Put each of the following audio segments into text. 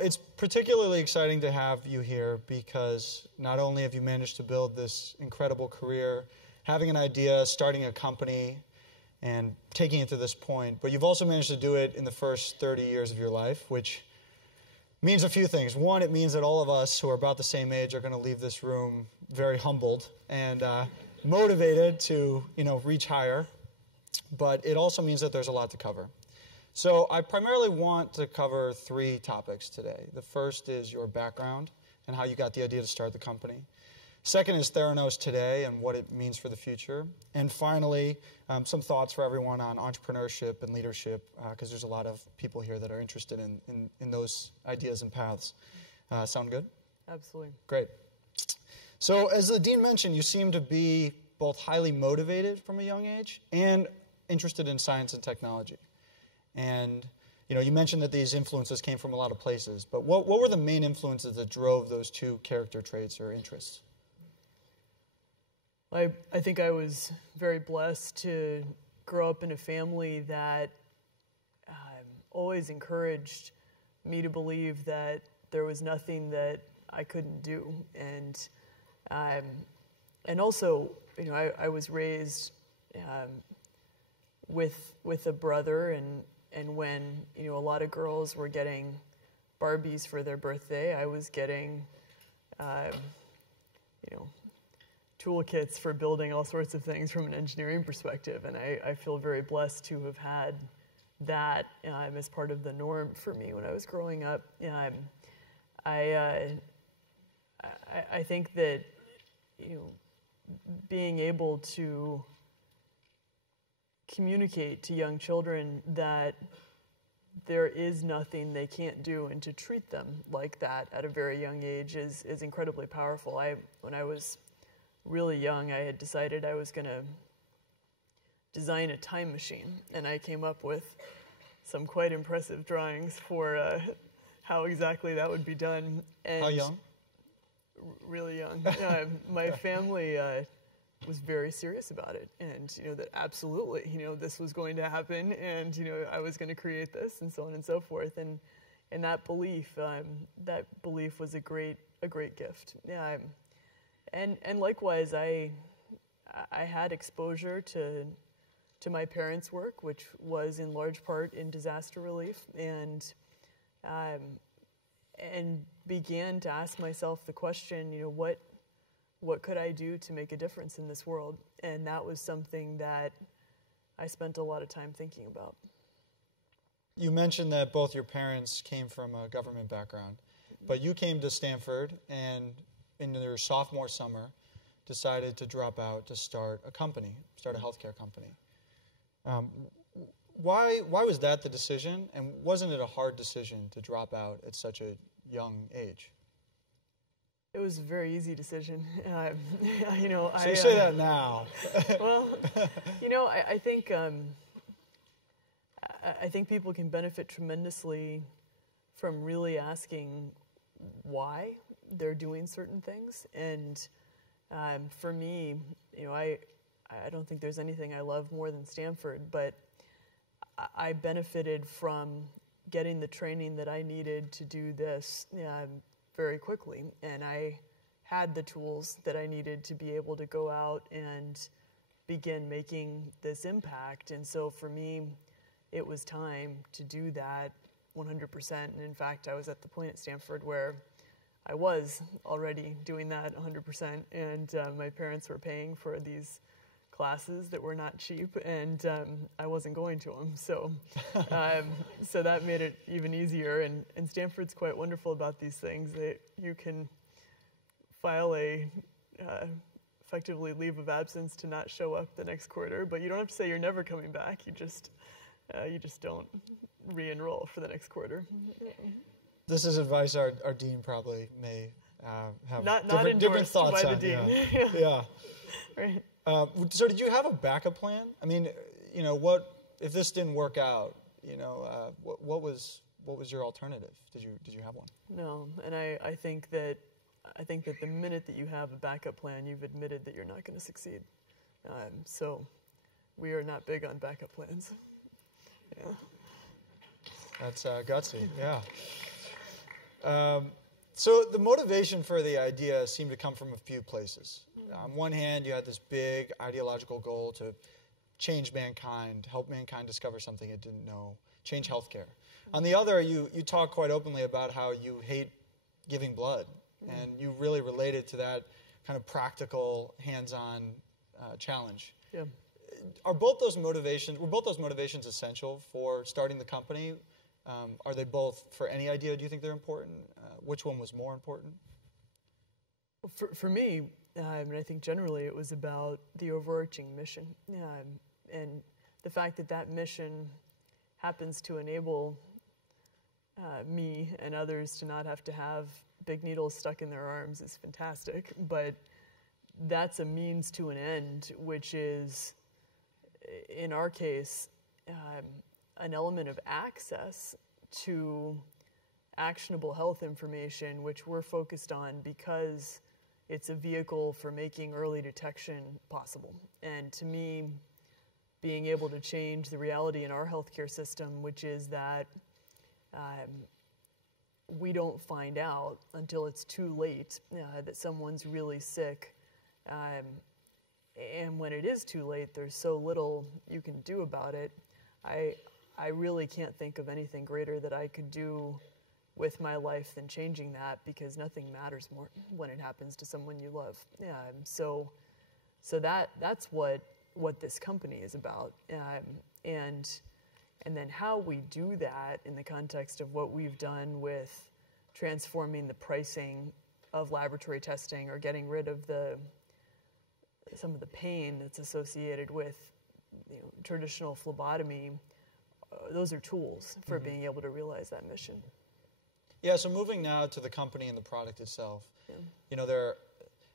it's particularly exciting to have you here because not only have you managed to build this incredible career, having an idea, starting a company, and taking it to this point, but you've also managed to do it in the first 30 years of your life, which means a few things. One, it means that all of us who are about the same age are going to leave this room very humbled and motivated to, reach higher. But it also means that there's a lot to cover. So I primarily want to cover 3 topics today. The first is your background and how you got the idea to start the company. Second is Theranos today and what it means for the future. And finally, some thoughts for everyone on entrepreneurship and leadership, because there's a lot of people here that are interested in those ideas and paths. Sound good? Absolutely. Great. So as the dean mentioned, you seem to be both highly motivated from a young age and interested in science and technology. And you mentioned that these influences came from a lot of places, but what were the main influences that drove those 2 character traits or interests? I think I was very blessed to grow up in a family that always encouraged me to believe that there was nothing that I couldn't do, and also, I was raised with a brother, and when a lot of girls were getting Barbies for their birthday, I was getting toolkits for building all sorts of things from an engineering perspective, and I feel very blessed to have had that as part of the norm for me when I was growing up. I think that being able to communicate to young children that there is nothing they can't do and to treat them like that at a very young age is incredibly powerful. When I was really young, I had decided I was going to design a time machine, and I came up with some quite impressive drawings for how exactly that would be done. And how young? Really young. My family was very serious about it, and that absolutely, this was going to happen, and I was going to create this, and so on and so forth. And that belief was a great gift. And likewise, I had exposure to my parents' work, which was in large part in disaster relief, and began to ask myself the question, what could I do to make a difference in this world? And that was something that I spent a lot of time thinking about. You mentioned that both your parents came from a government background, but you came to Stanford and in your sophomore summer decided to drop out to start a healthcare company. Why was that the decision, and wasn't it a hard decision to drop out at such a young age? It was a very easy decision. So you say that now. Well, I think people can benefit tremendously from really asking why they're doing certain things. And for me, I don't think there's anything I love more than Stanford, but I benefited from getting the training that I needed to do this very quickly, and I had the tools that I needed to be able to go out and begin making this impact. And so for me, it was time to do that 100%. And in fact, I was at the point at Stanford where I was already doing that 100%, and my parents were paying for these classes that were not cheap, and I wasn't going to them. So so that made it even easier. And Stanford's quite wonderful about these things. You can file a effectively leave of absence to not show up the next quarter, but you don't have to say you're never coming back. You just don't re-enroll for the next quarter. This is advice our dean probably may have not different thoughts by on. The dean. Yeah. Right. So did you have a backup plan? I mean, what if this didn't work out? What was your alternative? Did you have one? No, and I think that the minute that you have a backup plan, you've admitted that you're not going to succeed. So we are not big on backup plans. Yeah. That's gutsy. Yeah. So the motivation for the idea seemed to come from a few places. On one hand, you had this big ideological goal to change mankind, help mankind discover something it didn't know, change healthcare. On the other, you talk quite openly about how you hate giving blood, and you really related to that kind of practical, hands-on challenge. Yeah. Were both those motivations essential for starting the company? Are they both, for any idea, do you think they're important? Which one was more important? For me, and I think generally it was about the overarching mission. And the fact that that mission happens to enable me and others to not have to have big needles stuck in their arms is fantastic. But that's a means to an end, which is, in our case, an element of access to actionable health information, which we're focused on because it's a vehicle for making early detection possible. And to me, being able to change the reality in our healthcare system, which is that we don't find out until it's too late that someone's really sick. And when it is too late, there's so little you can do about it. I really can't think of anything greater that I could do with my life than changing that, because nothing matters more when it happens to someone you love. So that's what this company is about. And then how we do that in the context of what we've done with transforming the pricing of laboratory testing, or getting rid of some of the pain that's associated with traditional phlebotomy, those are tools for being able to realize that mission. Yeah, so moving now to the company and the product itself. Yeah.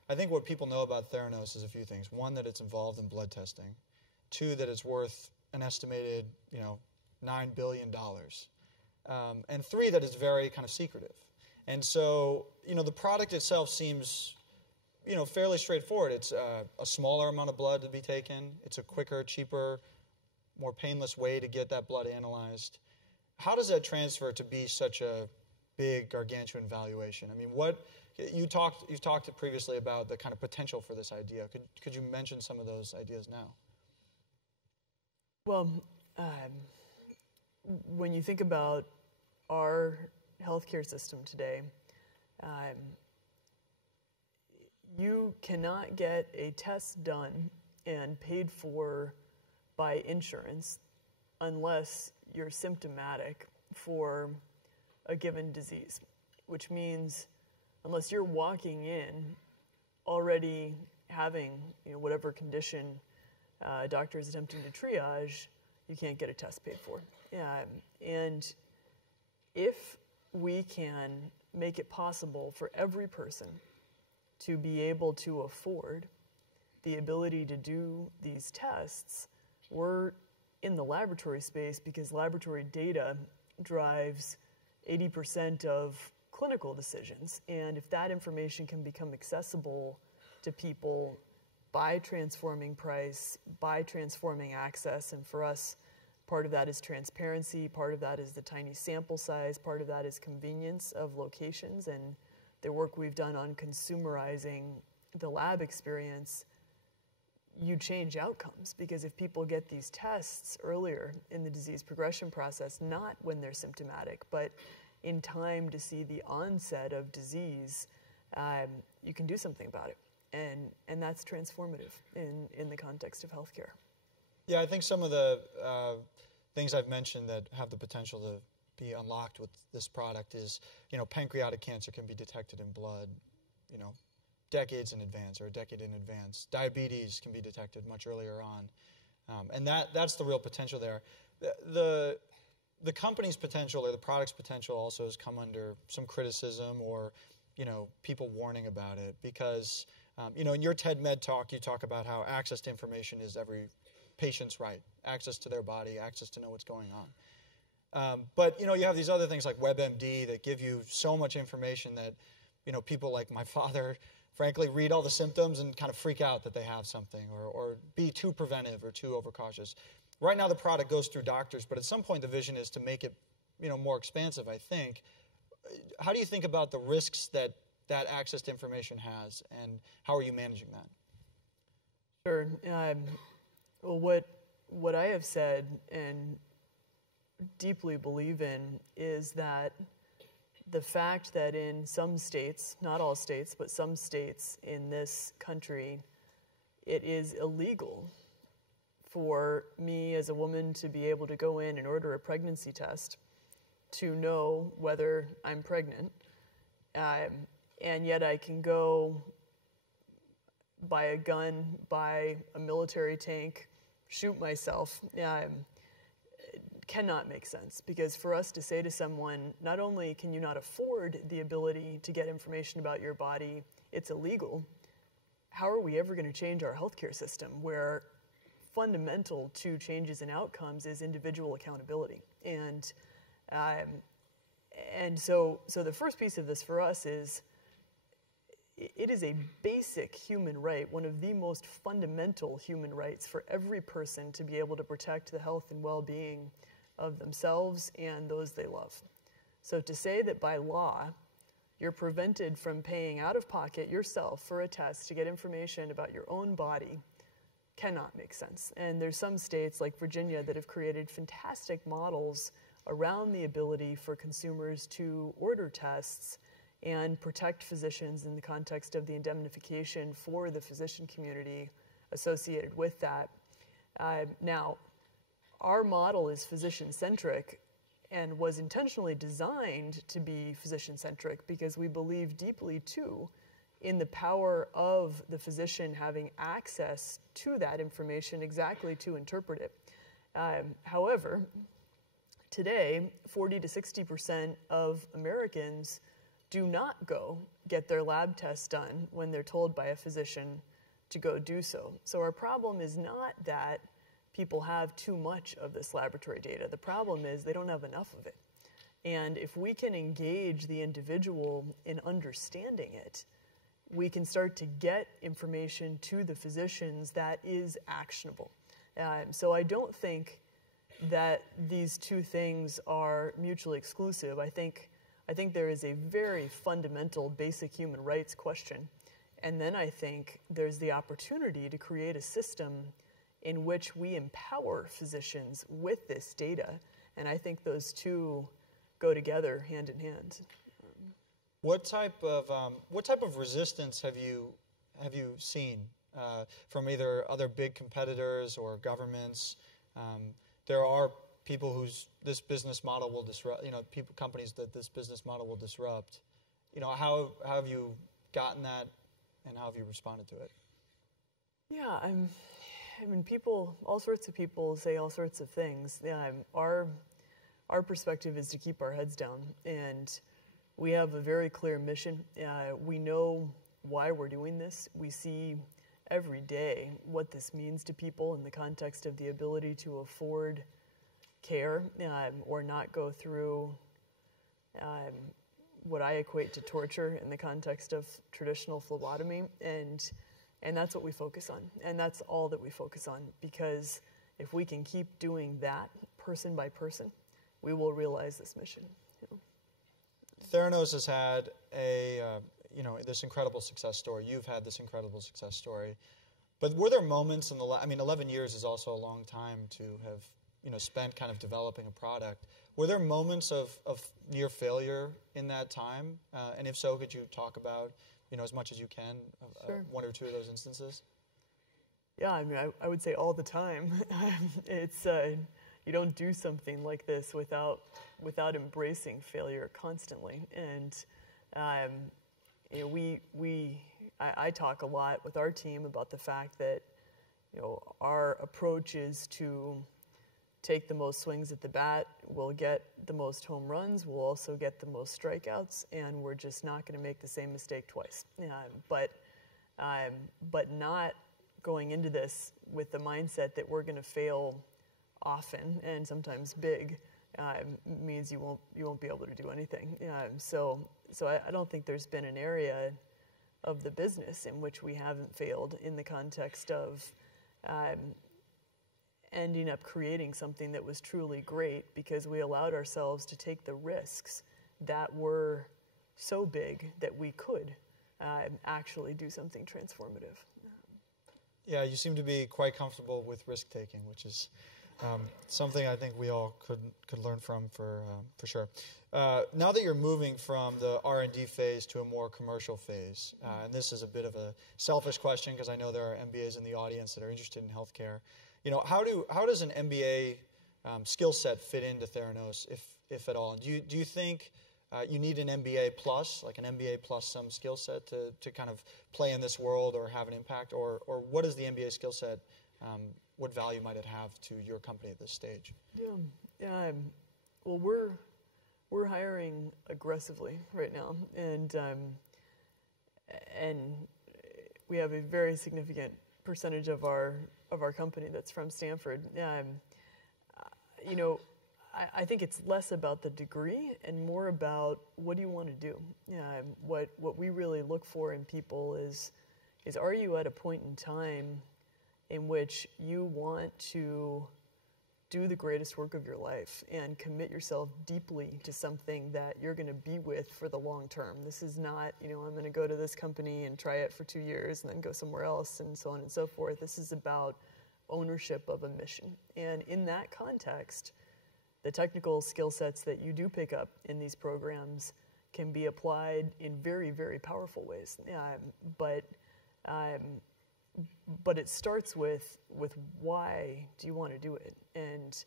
I think what people know about Theranos is a few things. One, that it's involved in blood testing. Two, that it's worth an estimated, $9 billion. And three, that it's very kind of secretive. And so, the product itself seems, fairly straightforward. It's a smaller amount of blood to be taken. It's a quicker, cheaper, more painless way to get that blood analyzed. How does that transfer to be such a big, gargantuan valuation? I mean, you've talked previously about the kind of potential for this idea. Could you mention some of those ideas now? Well, when you think about our healthcare system today, you cannot get a test done and paid for by insurance unless you're symptomatic for a given disease, which means unless you're walking in already having whatever condition a doctor is attempting to triage, you can't get a test paid for. And if we can make it possible for every person to be able to afford the ability to do these tests, we're in the laboratory space because laboratory data drives 80% of clinical decisions. And if that information can become accessible to people by transforming price, by transforming access, and for us, part of that is transparency, part of that is the tiny sample size, part of that is convenience of locations, and the work we've done on consumerizing the lab experience, you change outcomes. Because if people get these tests earlier in the disease progression process, not when they're symptomatic, but in time to see the onset of disease, you can do something about it. And that's transformative in the context of healthcare. Yeah, I think some of the things I've mentioned that have the potential to be unlocked with this product is, pancreatic cancer can be detected in blood, decades in advance or a decade in advance. Diabetes can be detected much earlier on. And that's the real potential there. The company's potential or the product's potential also has come under some criticism or, people warning about it because, in your TED Med talk, you talk about how access to information is every patient's right, access to their body, access to know what's going on. But, you have these other things like WebMD that give you so much information that, people like my father, frankly, read all the symptoms and kind of freak out that they have something or be too preventive or too overcautious. Right now, the product goes through doctors, but at some point, the vision is to make it, more expansive, I think. how do you think about the risks that access to information has, and how are you managing that? Sure. Well, what I have said and deeply believe in is that the fact that in some states, not all states, but some states in this country, it is illegal for me as a woman to be able to go in and order a pregnancy test to know whether I'm pregnant, and yet I can go buy a gun, buy a military tank, shoot myself, cannot make sense. Because for us to say to someone, not only can you not afford the ability to get information about your body, it's illegal, how are we ever going to change our healthcare system where fundamental to changes in outcomes is individual accountability? And so the first piece of this for us is it is a basic human right, one of the most fundamental human rights for every person to be able to protect the health and well-being of themselves and those they love. So to say that by law, you're prevented from paying out of pocket yourself for a test to get information about your own body cannot make sense. And there's some states like Virginia that have created fantastic models around the ability for consumers to order tests and protect physicians in the context of the indemnification for the physician community associated with that. Now, our model is physician-centric and was intentionally designed to be physician-centric because we believe deeply, too, in the power of the physician having access to that information exactly to interpret it. However, today, 40 to 60% of Americans do not go get their lab tests done when they're told by a physician to go do so. So our problem is not that people have too much of this laboratory data. The problem is they don't have enough of it. And if we can engage the individual in understanding it, we can start to get information to the physicians that is actionable. So I don't think that these two things are mutually exclusive. I think there is a very fundamental basic human rights question. And then I think there's the opportunity to create a system in which we empower physicians with this data. And I think those two go together hand in hand. What type of resistance have you seen from either other big competitors or governments? There are people whose this business model will disrupt. Companies that this business model will disrupt. How have you gotten that, and how have you responded to it? Yeah, all sorts of people say all sorts of things. Our perspective is to keep our heads down, and we have a very clear mission. We know why we're doing this. We see every day what this means to people in the context of the ability to afford care or not go through what I equate to torture in the context of traditional phlebotomy. And that's what we focus on. And that's all that we focus on, because if we can keep doing that person by person, we will realize this mission. Theranos has had this incredible success story. You've had this incredible success story. But were there moments in 11 years is also a long time to have, spent kind of developing a product. Were there moments of near failure in that time? And if so, could you talk about, as much as you can, Sure. One or two of those instances? Yeah, I would say all the time. It's you don't do something like this without embracing failure constantly. And I talk a lot with our team about the fact that our approach is to take the most swings at the bat. We'll get the most home runs. We'll also get the most strikeouts, and we're just not going to make the same mistake twice. But not going into this with the mindset that we're going to fail often and sometimes big means you won't be able to do anything. So I don't think there's been an area of the business in which we haven't failed in the context of ending up creating something that was truly great because we allowed ourselves to take the risks that were so big that we could actually do something transformative. Yeah, you seem to be quite comfortable with risk-taking, which is something I think we all could learn from for sure. Now that you're moving from the R&D phase to a more commercial phase, and this is a bit of a selfish question because I know there are MBAs in the audience that are interested in healthcare. How does an MBA skill set fit into Theranos, if at all? Do you think you need an MBA plus, like an MBA plus some skill set to kind of play in this world or have an impact? Or what is the MBA skill set? What value might it have to your company at this stage? Yeah. Well, we're hiring aggressively right now, and we have a very significant percentage of our company that's from Stanford. I think it's less about the degree and more about what do you want to do. What we really look for in people is are you at a point in time in which you want to do the greatest work of your life and commit yourself deeply to something that you're going to be with for the long term. This is not, I'm going to go to this company and try it for 2 years and then go somewhere else and so on and so forth. This is about ownership of a mission. And in that context, the technical skill sets that you do pick up in these programs can be applied in very, very powerful ways. But it starts with why do you want to do it, and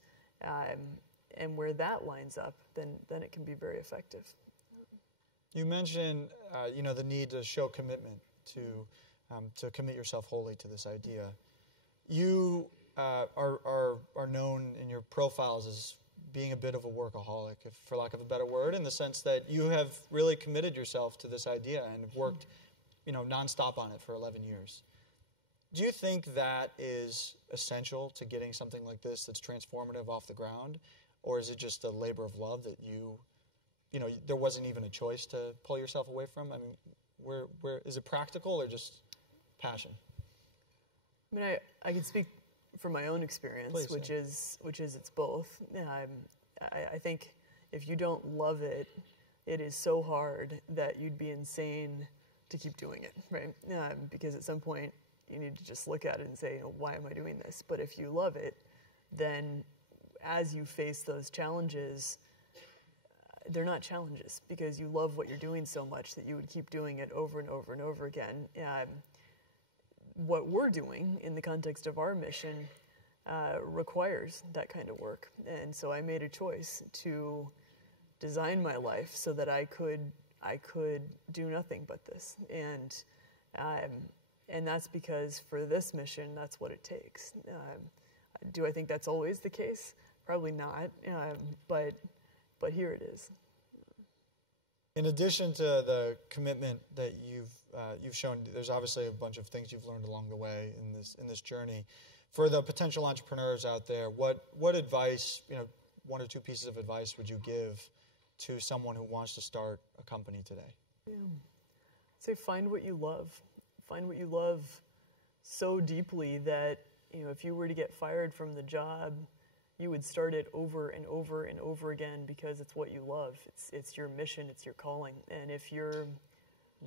where that lines up, then it can be very effective. You mentioned the need to show commitment to commit yourself wholly to this idea. You are known in your profiles as being a bit of a workaholic, for lack of a better word, in the sense that you have really committed yourself to this idea and have worked, nonstop on it for 11 years. Do you think that is essential to getting something like this that's transformative off the ground, or is it just a labor of love that there wasn't even a choice to pull yourself away from? I mean, where is it practical or just passion? I mean, I can speak from my own experience, Please, which is it's both. I think if you don't love it, it is so hard that you'd be insane to keep doing it, right? Because at some point you need to just look at it and say, why am I doing this? But if you love it, then as you face those challenges, they're not challenges because you love what you're doing so much that you would keep doing it over and over and over again. What we're doing in the context of our mission requires that kind of work. And so I made a choice to design my life so that I could do nothing but this. And that's because for this mission, that's what it takes. Do I think that's always the case? Probably not, but here it is. In addition to the commitment that you've shown, there's obviously a bunch of things you've learned along the way in this journey. For the potential entrepreneurs out there, what advice, one or two pieces of advice would you give to someone who wants to start a company today? Yeah. Say find what you love. Find what you love so deeply that, if you were to get fired from the job, you would start it over and over and over again because it's what you love. It's your mission, it's your calling. And if you're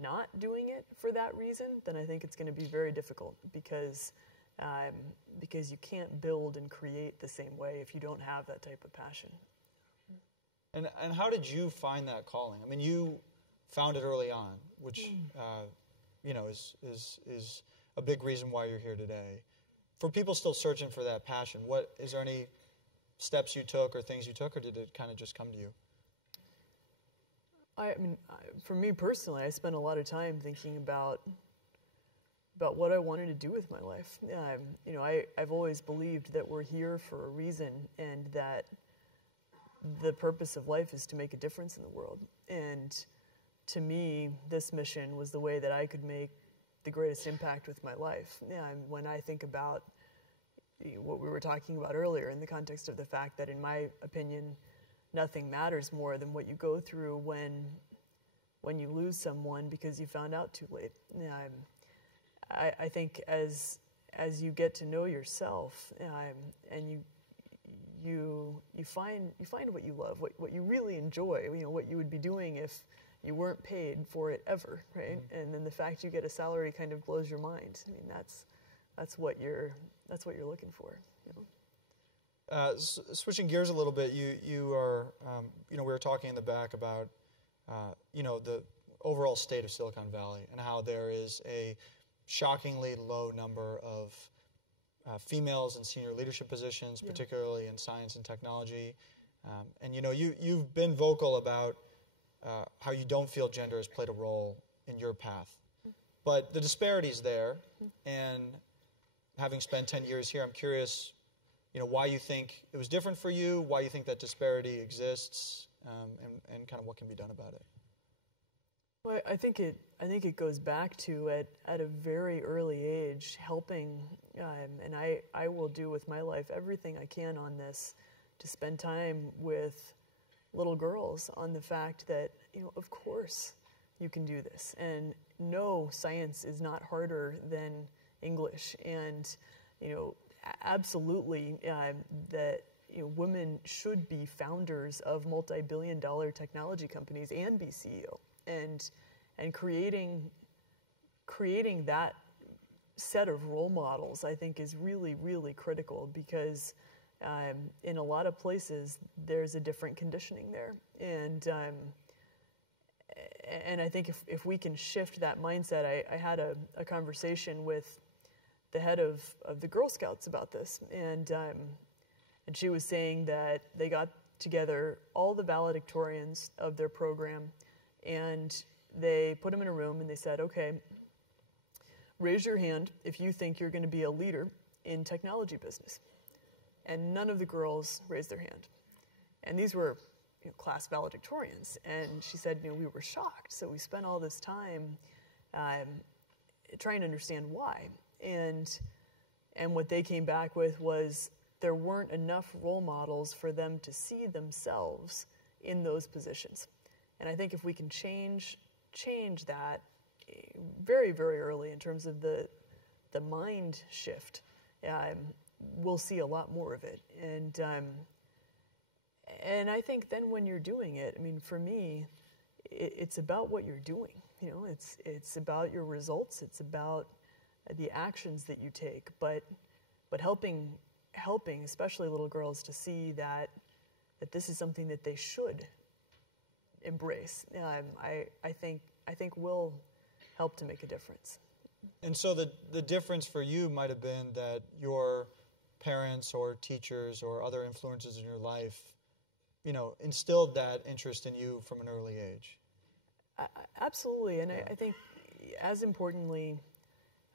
not doing it for that reason, then I think it's going to be very difficult because you can't build and create the same way if you don't have that type of passion. And how did you find that calling? I mean, you found it early on, which is a big reason why you're here today. For people still searching for that passion, is there any steps you took or things you took, or did it kind of just come to you? I mean, for me personally, I spent a lot of time thinking about what I wanted to do with my life. I've always believed that we're here for a reason, and that the purpose of life is to make a difference in the world. And to me, this mission was the way that I could make the greatest impact with my life. When I think about what we were talking about earlier in the context of the fact that, in my opinion, nothing matters more than what you go through when you lose someone because you found out too late. I think as you get to know yourself and you find what you love, what you really enjoy, what you would be doing if you weren't paid for it ever, right? And then the fact you get a salary kind of blows your mind. I mean, that's what you're looking for. Switching gears a little bit, you are, we were talking in the back about, the overall state of Silicon Valley and how there is a shockingly low number of females in senior leadership positions, particularly in science and technology. And you've been vocal about how you don't feel gender has played a role in your path. But the disparity is there, and having spent 10 years here, I'm curious, why you think it was different for you, why you think that disparity exists, and kind of what can be done about it. Well, I think it goes back to at a very early age helping, and I will do with my life everything I can on this to spend time with little girls on the fact that of course you can do this, and no, science is not harder than English, and absolutely that women should be founders of multi-billion-dollar technology companies and be CEO. And creating that set of role models, I think, is really, really critical, because in a lot of places there's a different conditioning there, and I think if we can shift that mindset, I had a conversation with the head of the Girl Scouts about this, and she was saying that they got together all the valedictorians of their program, and they put them in a room and they said, okay, raise your hand if you think you're going to be a leader in technology business. And none of the girls raised their hand. And these were class valedictorians. And she said, we were shocked. So we spent all this time trying to understand why. And what they came back with was there weren't enough role models for them to see themselves in those positions. And I think if we can change that very, very early in terms of the mind shift, we'll see a lot more of it. And I think then when you're doing it, I mean, for me, it's about what you're doing. It's about your results. It's about the actions that you take. But helping especially little girls to see that this is something that they should embrace, I think will help to make a difference. And so the difference for you might have been that your parents or teachers or other influences in your life, instilled that interest in you from an early age. Absolutely, and I think as importantly,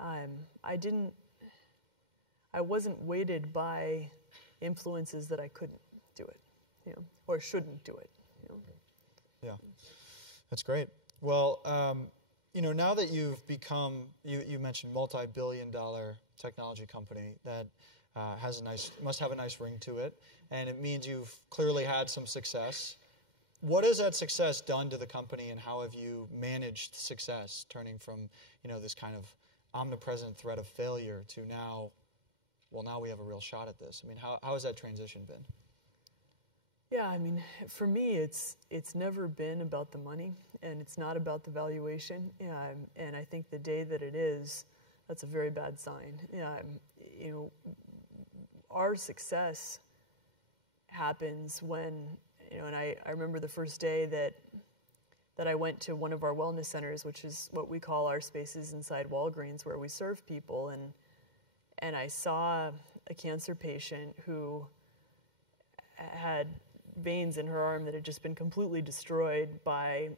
I wasn't weighted by influences that I couldn't do it, or shouldn't do it. Yeah, that's great. Well, now that you've become, you mentioned multi-billion-dollar technology company that must have a nice ring to it, and it means you've clearly had some success. What has that success done to the company, and how have you managed success, turning from this kind of omnipresent threat of failure to now we have a real shot at this? I mean, how has that transition been? Yeah, I mean, for me, it's never been about the money, and it's not about the valuation. And I think the day that it is, that's a very bad sign. Our success happens when, and I remember the first day that I went to one of our wellness centers, which is what we call our spaces inside Walgreens, where we serve people, and I saw a cancer patient who had veins in her arm that had just been completely destroyed by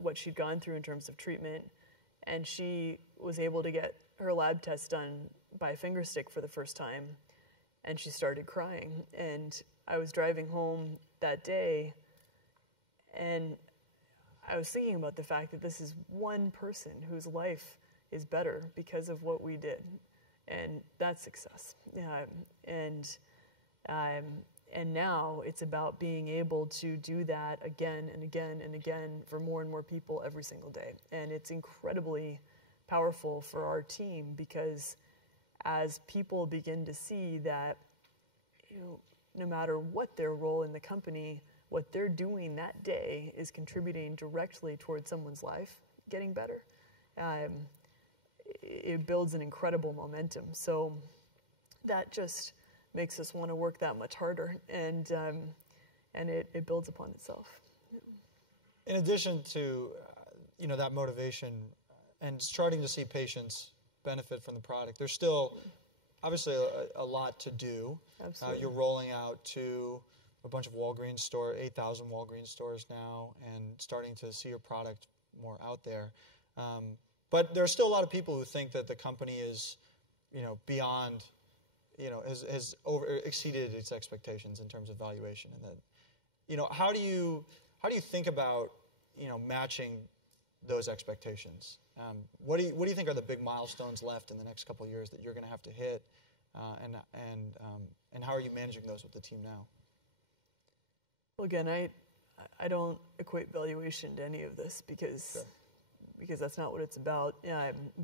what she'd gone through in terms of treatment, and she was able to get her lab test done by a finger stick for the first time, and she started crying. And I was driving home that day, and I was thinking about the fact that this is one person whose life is better because of what we did, and that's success. And now it's about being able to do that again and again and again for more and more people every single day. And it's incredibly powerful for our team, because as people begin to see that no matter what their role in the company, what they're doing that day is contributing directly towards someone's life getting better. It builds an incredible momentum. So that just makes us want to work that much harder, and it builds upon itself. In addition to that motivation and starting to see patients benefit from the product, there's still obviously a lot to do. Absolutely. You're rolling out to a bunch of Walgreens stores, 8,000 Walgreens stores now, and starting to see your product more out there. But there are still a lot of people who think that the company is, beyond, has exceeded its expectations in terms of valuation, and that, how do you think about, matching those expectations? What do you think are the big milestones left in the next couple of years that you're going to have to hit, and how are you managing those with the team now? Well, again, I don't equate valuation to any of this because that's not what it's about.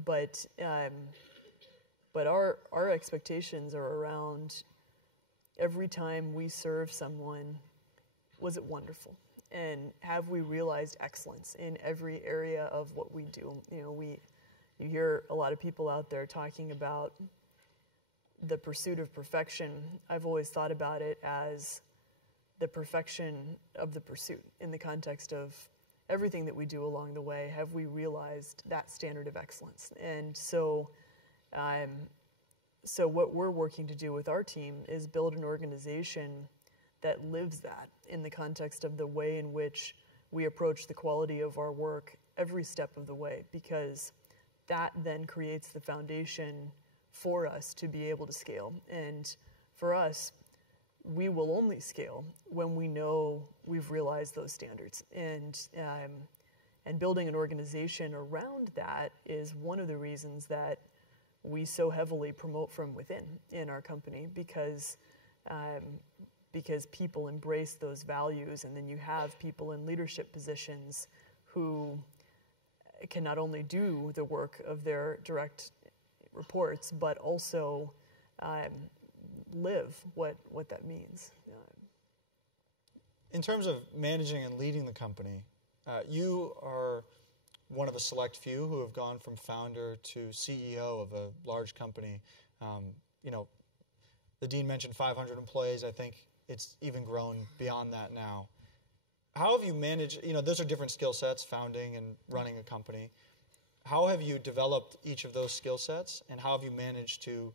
But our expectations are around every time we serve someone, was it wonderful? And have we realized excellence in every area of what we do? You hear a lot of people out there talking about the pursuit of perfection. I've always thought about it as the perfection of the pursuit in the context of everything that we do along the way. Have we realized that standard of excellence? And so what we're working to do with our team is build an organization that lives that in the context of the way in which we approach the quality of our work every step of the way, because that then creates the foundation for us to be able to scale. And for us, we will only scale when we know we've realized those standards. And building an organization around that is one of the reasons that we so heavily promote from within in our company, because people embrace those values, and then you have people in leadership positions who can not only do the work of their direct reports, but also live what that means. In terms of managing and leading the company, you are one of a select few who have gone from founder to CEO of a large company. The dean mentioned 500 employees. I think it's even grown beyond that now. How have you managed, those are different skill sets, founding and running a company. How have you developed each of those skill sets, and how have you managed to,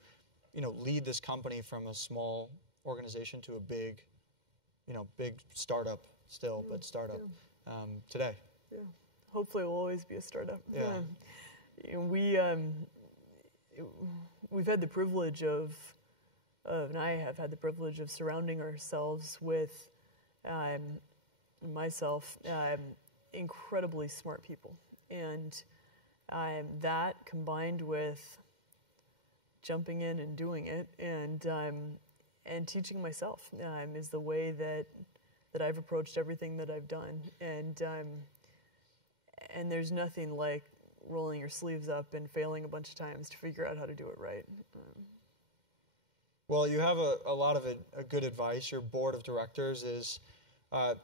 lead this company from a small organization to a big startup still, but startup today? Yeah. Hopefully we'll always be a startup. Yeah. We've had the privilege and I have had the privilege of surrounding ourselves with, myself, incredibly smart people. And that combined with jumping in and doing it and teaching myself is the way that I've approached everything that I've done. And there's nothing like rolling your sleeves up and failing a bunch of times to figure out how to do it right. Well, you have a lot of a good advice. Your board of directors is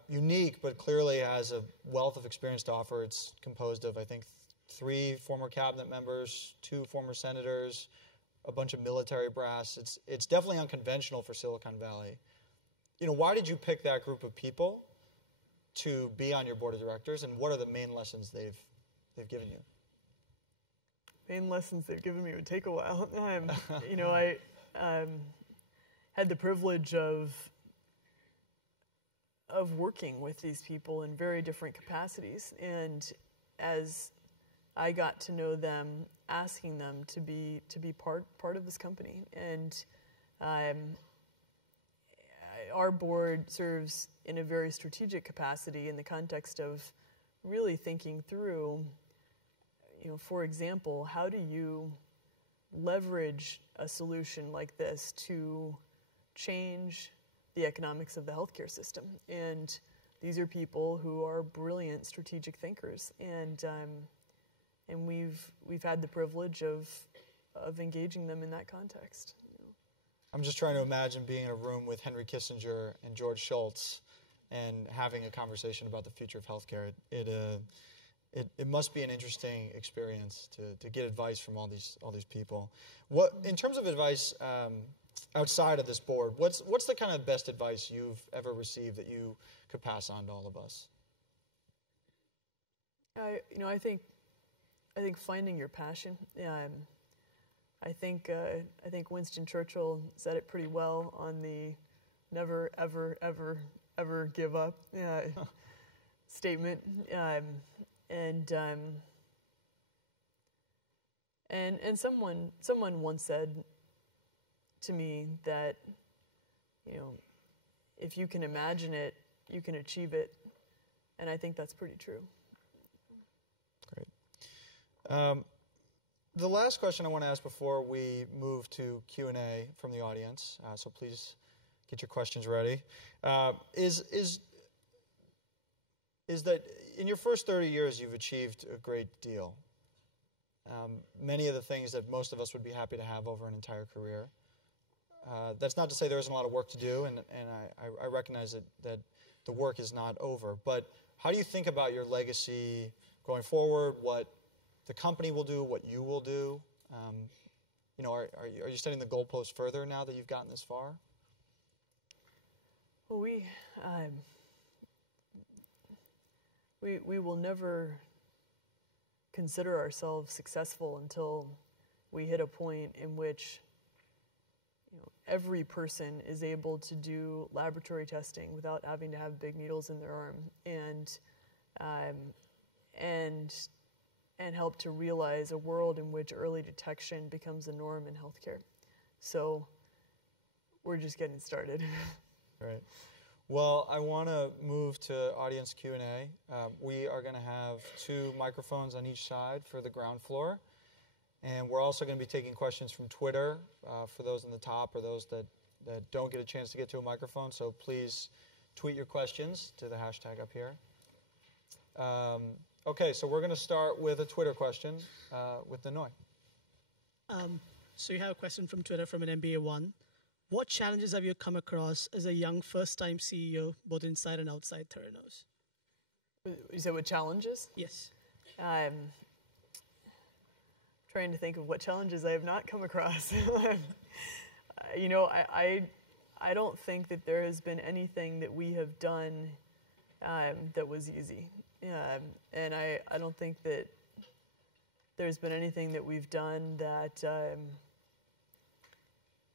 unique, but clearly has a wealth of experience to offer. It's composed of, I think, 3 former cabinet members, 2 former senators, a bunch of military brass. It's definitely unconventional for Silicon Valley. Why did you pick that group of people to be on your board of directors, and what are the main lessons they've given you? Main lessons they've given me would take a while. I had the privilege of working with these people in very different capacities, and as I got to know them, asking them to be part of this company. And our board serves in a very strategic capacity in the context of really thinking through, for example, how do you leverage a solution like this to change the economics of the healthcare system? And these are people who are brilliant strategic thinkers, and we've had the privilege of engaging them in that context. I'm just trying to imagine being in a room with Henry Kissinger and George Shultz and having a conversation about the future of healthcare. It must be an interesting experience to get advice from all these people. What, in terms of advice outside of this board, what's the kind of best advice you've ever received that you could pass on to all of us? I think finding your passion. I think Winston Churchill said it pretty well on the never ever ever ever give up statement. And someone once said to me that, if you can imagine it, you can achieve it, and I think that's pretty true. Great. The last question I want to ask before we move to Q&A from the audience, so please get your questions ready, is that in your first 30 years you've achieved a great deal. Many of the things that most of us would be happy to have over an entire career. That's not to say there isn't a lot of work to do, and I recognize that the work is not over. But how do you think about your legacy going forward, what the company will do, what you will do? Are you setting the goalpost further now that you've gotten this far? Well, we will never consider ourselves successful until we hit a point in which every person is able to do laboratory testing without having to have big needles in their arm, and help to realize a world in which early detection becomes a norm in healthcare. So we're just getting started. Right. Well, I want to move to audience Q&A. We are going to have 2 microphones on each side for the ground floor. And we're also going to be taking questions from Twitter for those in the top or those that don't get a chance to get to a microphone. So please tweet your questions to the hashtag up here. Okay, so we're going to start with a Twitter question with Ninoy. So you have a question from Twitter from an MBA1. What challenges have you come across as a young first-time CEO, both inside and outside Theranos? You said what challenges? Yes. Trying to think of what challenges I have not come across. I don't think that there has been anything that we have done that was easy. And I don't think that there's been anything that we've done that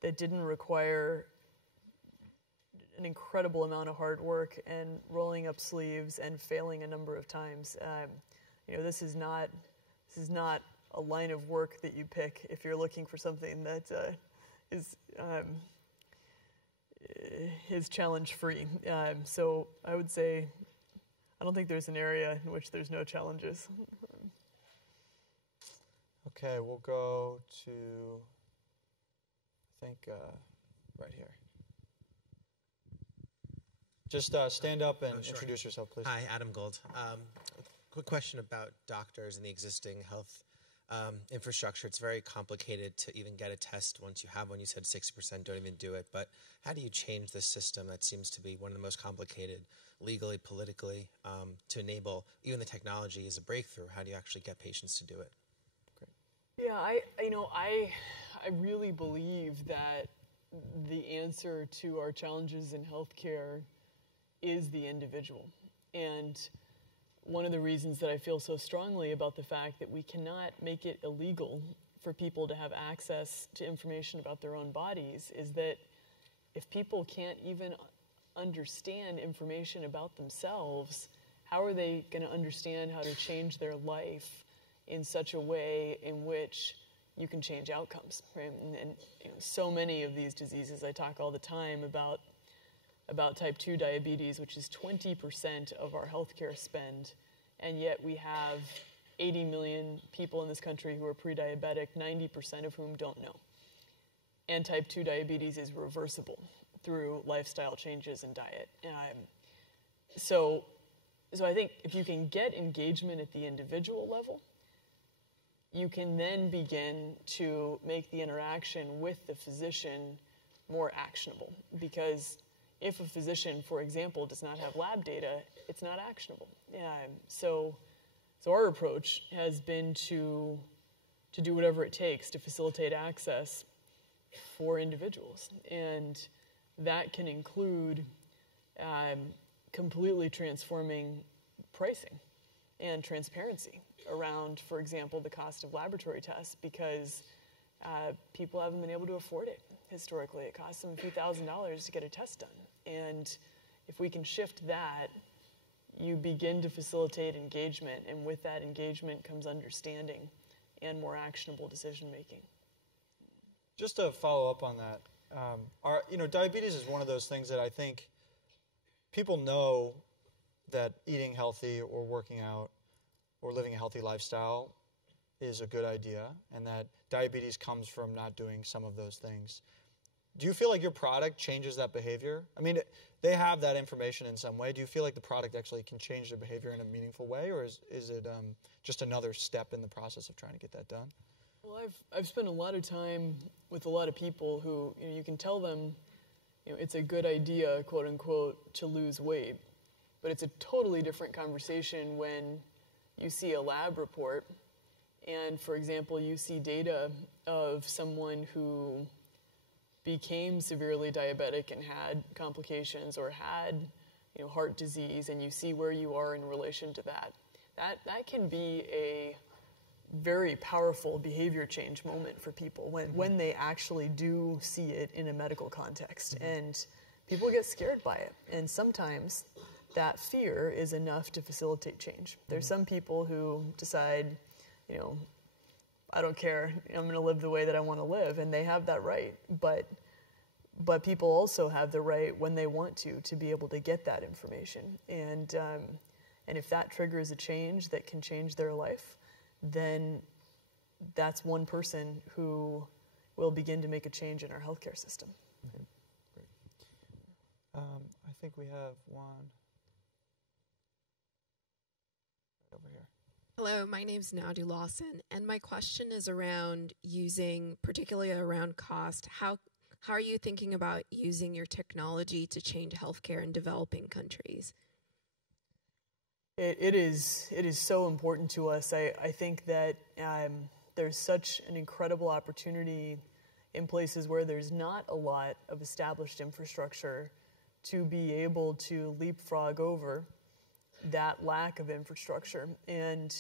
that didn't require an incredible amount of hard work and rolling up sleeves and failing a number of times. This is not a line of work that you pick if you're looking for something that is challenge-free. So I would say I don't think there's an area in which there's no challenges. Okay, we'll go to, I think, right here. Just stand up and introduce yourself, please. Hi, Adam Gold. Quick question about doctors and the existing health infrastructure. It's very complicated to even get a test once you have one. You said 60% don't even do it. But how do you change this system that seems to be one of the most complicated, legally, politically, to enable even the technology is a breakthrough? How do you actually get patients to do it? Great. Yeah, I really believe that the answer to our challenges in healthcare is the individual. And one of the reasons that I feel so strongly about the fact that we cannot make it illegal for people to have access to information about their own bodies is that if people can't even understand information about themselves, how are they going to understand how to change their life in such a way in which you can change outcomes, right? And so many of these diseases, I talk all the time about type 2 diabetes, which is 20% of our healthcare spend, and yet we have 80 million people in this country who are pre-diabetic, 90% of whom don't know. And type 2 diabetes is reversible through lifestyle changes and diet. So I think if you can get engagement at the individual level, you can then begin to make the interaction with the physician more actionable. Because if a physician, for example, does not have lab data, it's not actionable. So our approach has been to do whatever it takes to facilitate access for individuals. And that can include completely transforming pricing and transparency around, for example, the cost of laboratory tests, because people haven't been able to afford it historically. It costs them a few $1,000s to get a test done. And if we can shift that, you begin to facilitate engagement, and with that engagement comes understanding and more actionable decision making. Just to follow up on that, diabetes is one of those things that I think people know that eating healthy or working out or living a healthy lifestyle is a good idea, and that diabetes comes from not doing some of those things. Do you feel like your product changes that behavior? I mean, they have that information in some way. Do you feel like the product actually can change their behavior in a meaningful way, or is it just another step in the process of trying to get that done? Well, I've spent a lot of time with a lot of people who, you can tell them, it's a good idea, quote unquote, to lose weight, but it's a totally different conversation when you see a lab report and, for example, you see data of someone who became severely diabetic and had complications or had heart disease, and you see where you are in relation to that. That can be a very powerful behavior change moment for people when they actually do see it in a medical context. And people get scared by it. And sometimes that fear is enough to facilitate change. There's some people who decide, I don't care, I'm going to live the way that I want to live, and they have that right. But people also have the right, when they want to be able to get that information. And if that triggers a change that can change their life, then that's one person who will begin to make a change in our healthcare system. Okay, great. I think we have one right over here. Hello, my name's Nadu Lawson, and my question is around particularly around cost. How are you thinking about using your technology to change healthcare in developing countries? It is so important to us. I think that there's such an incredible opportunity in places where there's not a lot of established infrastructure to be able to leapfrog over that lack of infrastructure. And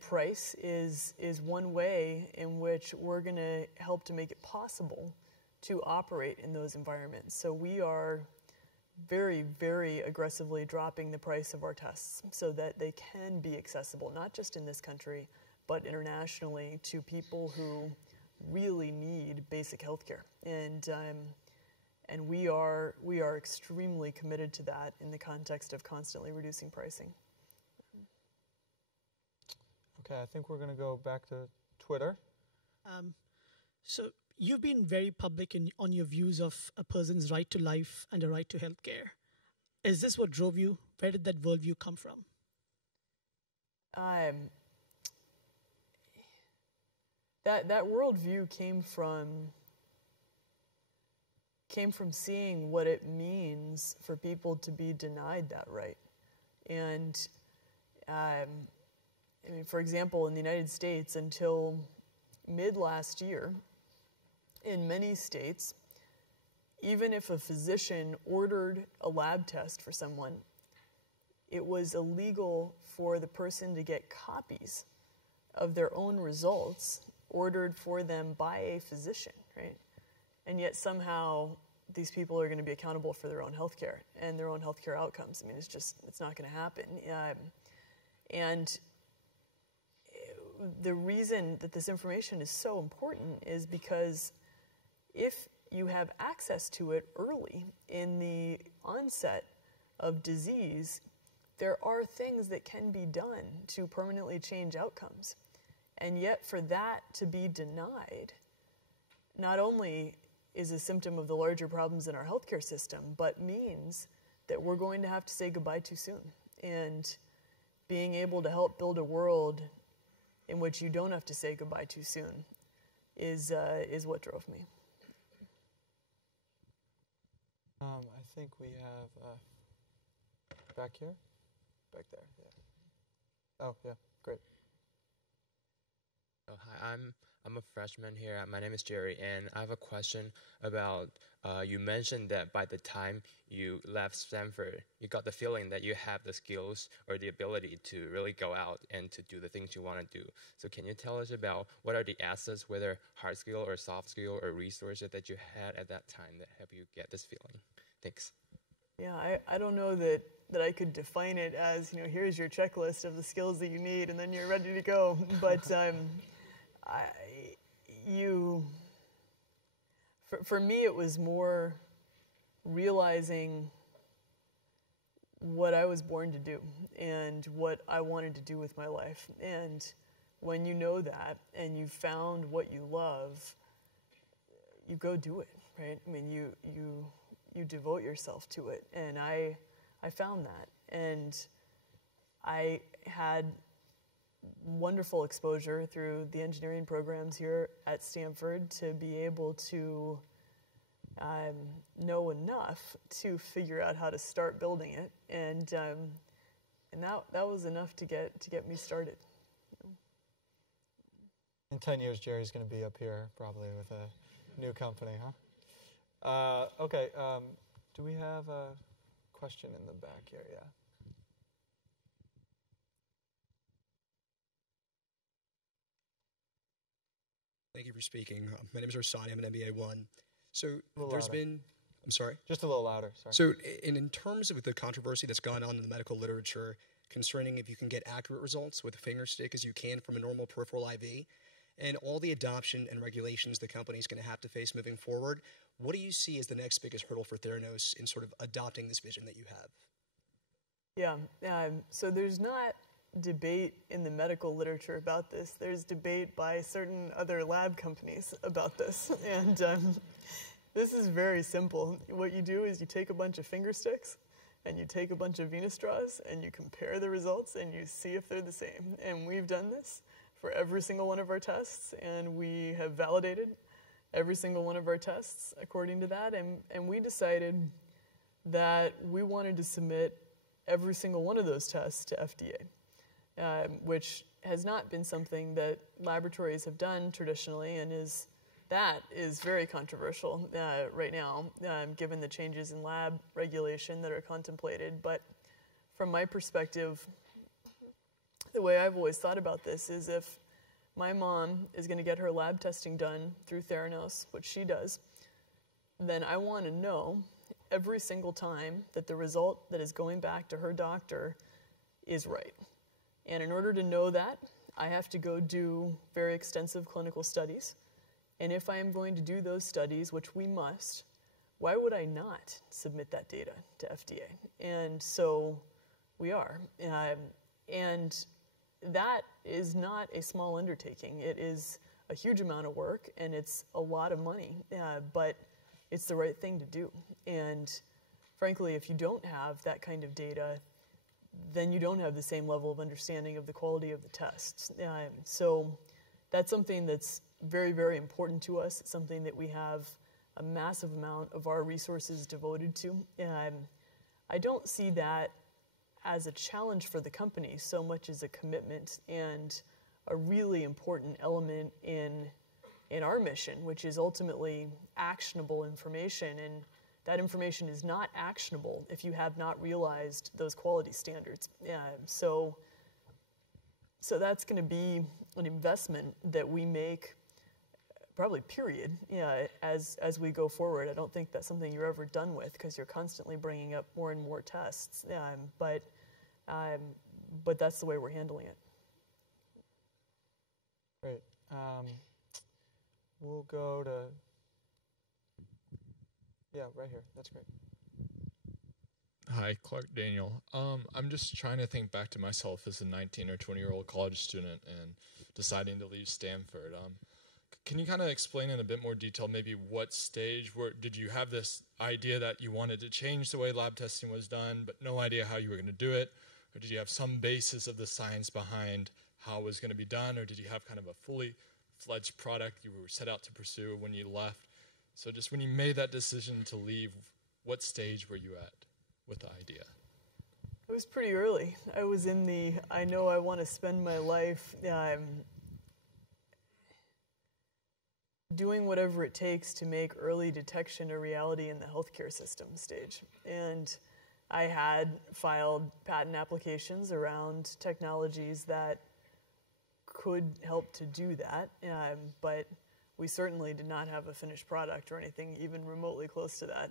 price is one way in which we're going to help to make it possible to operate in those environments. So we are very, very aggressively dropping the price of our tests so that they can be accessible, not just in this country, but internationally, to people who really need basic health care. And we are extremely committed to that in the context of constantly reducing pricing. Okay, I think we're going to go back to Twitter. So you've been very public on your views of a person's right to life and a right to health care. Is this what drove you? Where did that worldview come from? That worldview came from seeing what it means for people to be denied that right. And for example, in the United States, until mid last year, in many states, even if a physician ordered a lab test for someone, it was illegal for the person to get copies of their own results ordered for them by a physician, right? And yet somehow these people are going to be accountable for their own health care and their own health care outcomes. I mean, it's not going to happen. And the reason that this information is so important is because if you have access to it early in the onset of disease, there are things that can be done to permanently change outcomes. And yet for that to be denied, not only is a symptom of the larger problems in our healthcare system, but means that we're going to have to say goodbye too soon. And being able to help build a world in which you don't have to say goodbye too soon is what drove me. I think we have back here, back there. Yeah. Oh, yeah, great. Oh, hi, I'm a freshman here. My name is Jerry, and I have a question about you mentioned that by the time you left Stanford, you got the feeling that you have the skills or the ability to really go out and to do the things you want to do. So can you tell us about what are the assets, whether hard skill or soft skill or resources that you had at that time that help you get this feeling? Thanks. Yeah, I don't know that I could define it as, here's your checklist of the skills that you need and then you're ready to go. But for me, it was more realizing what I was born to do and what I wanted to do with my life. And when you know that and you found what you love, you go do it, right? I mean, you devote yourself to it. And I found that. And I had wonderful exposure through the engineering programs here at Stanford to be able to know enough to figure out how to start building it, and that was enough to get me started. In 10 years, Jerry's going to be up here probably with a new company, huh? Okay, do we have a question in the back here? Yeah. Thank you for speaking. My name is Rasani. I'm an MBA 1. So there's been, I'm sorry? Just a little louder, sorry. So in terms of the controversy that's gone on in the medical literature concerning if you can get accurate results with a finger stick as you can from a normal peripheral IV, and all the adoption and regulations the company's going to have to face moving forward, what do you see as the next biggest hurdle for Theranos in sort of adopting this vision that you have? Yeah, so there's not debate in the medical literature about this. There's debate by certain other lab companies about this. And this is very simple. What you do is you take a bunch of finger sticks and you take a bunch of venous straws and you compare the results and you see if they're the same. And we've done this for every single one of our tests, and we have validated every single one of our tests according to that. And we decided that we wanted to submit every single one of those tests to FDA, which has not been something that laboratories have done traditionally, and is very controversial right now, given the changes in lab regulation that are contemplated. But from my perspective, the way I've always thought about this is if my mom is going to get her lab testing done through Theranos, which she does, then I want to know every single time that the result that is going back to her doctor is right. And in order to know that, I have to go do very extensive clinical studies. And if I am going to do those studies, which we must, why would I not submit that data to FDA? And so we are. And that is not a small undertaking. It is a huge amount of work, and it's a lot of money, but it's the right thing to do. And frankly, if you don't have that kind of data, then you don't have the same level of understanding of the quality of the tests. So that's something that's very, very important to us. It's something that we have a massive amount of our resources devoted to. I don't see that as a challenge for the company so much as a commitment and a really important element in our mission, which is ultimately actionable information. And that information is not actionable if you have not realized those quality standards. So that's going to be an investment that we make, probably period, as we go forward. I don't think that's something you're ever done with, because you're constantly bringing up more and more tests. But that's the way we're handling it. Great. We'll go to, yeah, right here. That's great. Hi, Clark Daniel. I'm just trying to think back to myself as a 19 or 20-year-old college student and deciding to leave Stanford. Can you kind of explain in a bit more detail maybe what stage, did you have this idea that you wanted to change the way lab testing was done, but no idea how you were going to do it? Or did you have some basis of the science behind how it was going to be done? Or did you have kind of a fully fledged product you were set out to pursue when you left? So just when you made that decision to leave, what stage were you at with the idea? It was pretty early. I was in the, I know I want to spend my life doing whatever it takes to make early detection a reality in the healthcare system stage. And I had filed patent applications around technologies that could help to do that, but we certainly did not have a finished product or anything even remotely close to that.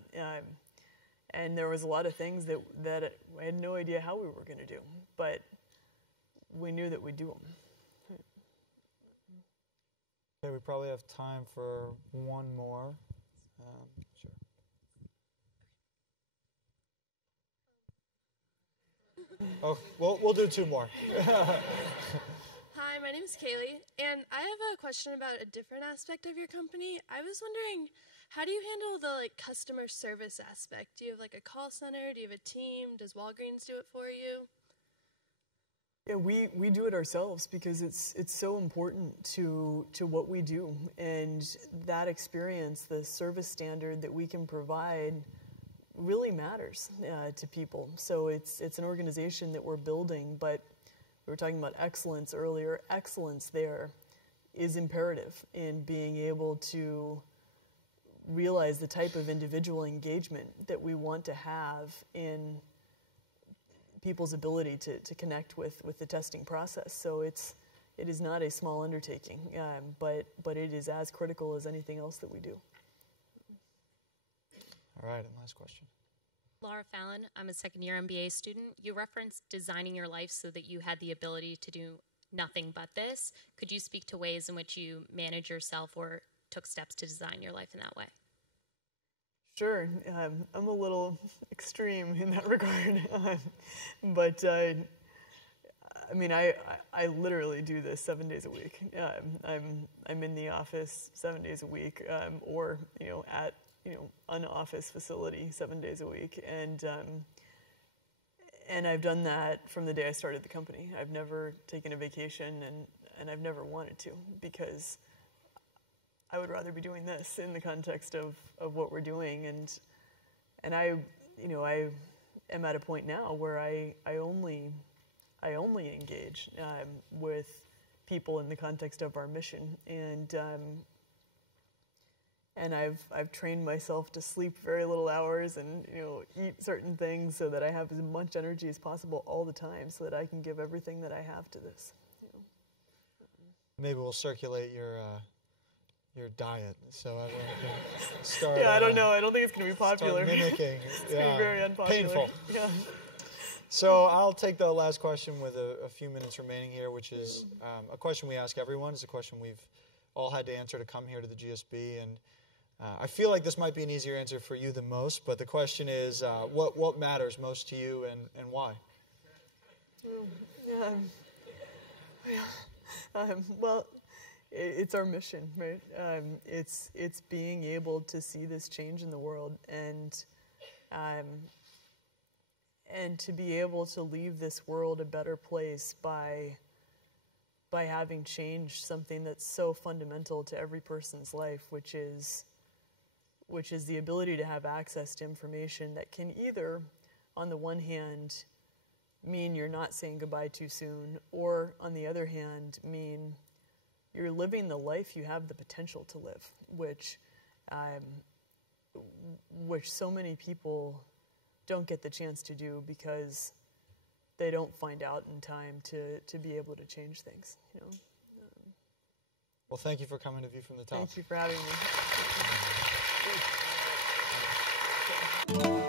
And there was a lot of things that I had no idea how we were going to do, but we knew that we'd do them. Okay, we probably have time for one more. Sure. Oh, we'll do two more. Hi, my name is Kaylee, and I have a question about a different aspect of your company. I was wondering, how do you handle the customer service aspect? Do you have a call center? Do you have a team? Does Walgreens do it for you? Yeah, we do it ourselves because it's so important to what we do, and that experience, the service standard that we can provide, really matters to people. So it's an organization that we're building, but we were talking about excellence earlier. Excellence there is imperative in being able to realize the type of individual engagement that we want to have in people's ability to connect with the testing process. So it is not a small undertaking, but it is as critical as anything else that we do. All right, and last question. Laura Fallon, I'm a second-year MBA student. You referenced designing your life so that you had the ability to do nothing but this. Could you speak to ways in which you manage yourself or took steps to design your life in that way? Sure. I'm a little extreme in that regard. But I mean, I literally do this 7 days a week. I'm in the office 7 days a week, or at an office facility 7 days a week, and I've done that from the day I started the company. I've never taken a vacation, and I've never wanted to, because I would rather be doing this in the context of what we're doing, and I am at a point now where I only engage with people in the context of our mission, and I've trained myself to sleep very little hours and eat certain things so that I have as much energy as possible all the time, so that I can give everything that I have to this. Maybe we'll circulate your diet, so I can start. Yeah, I don't know. I don't think it's going to be popular. Start mimicking. It's going to be very unpopular. Painful. Yeah. So I'll take the last question with a few minutes remaining here, which is a question we ask everyone. It's a question we've all had to answer to come here to the GSB, and I feel like this might be an easier answer for you than most, but the question is, what matters most to you and why? Well, it's our mission, right? It's being able to see this change in the world, and to be able to leave this world a better place by having changed something that's so fundamental to every person's life, which is the ability to have access to information that can either, on the one hand, mean you're not saying goodbye too soon, or on the other hand, mean you're living the life you have the potential to live, which so many people don't get the chance to do because they don't find out in time to be able to change things. Well, thank you for coming to View from the Top. Thank you for having me.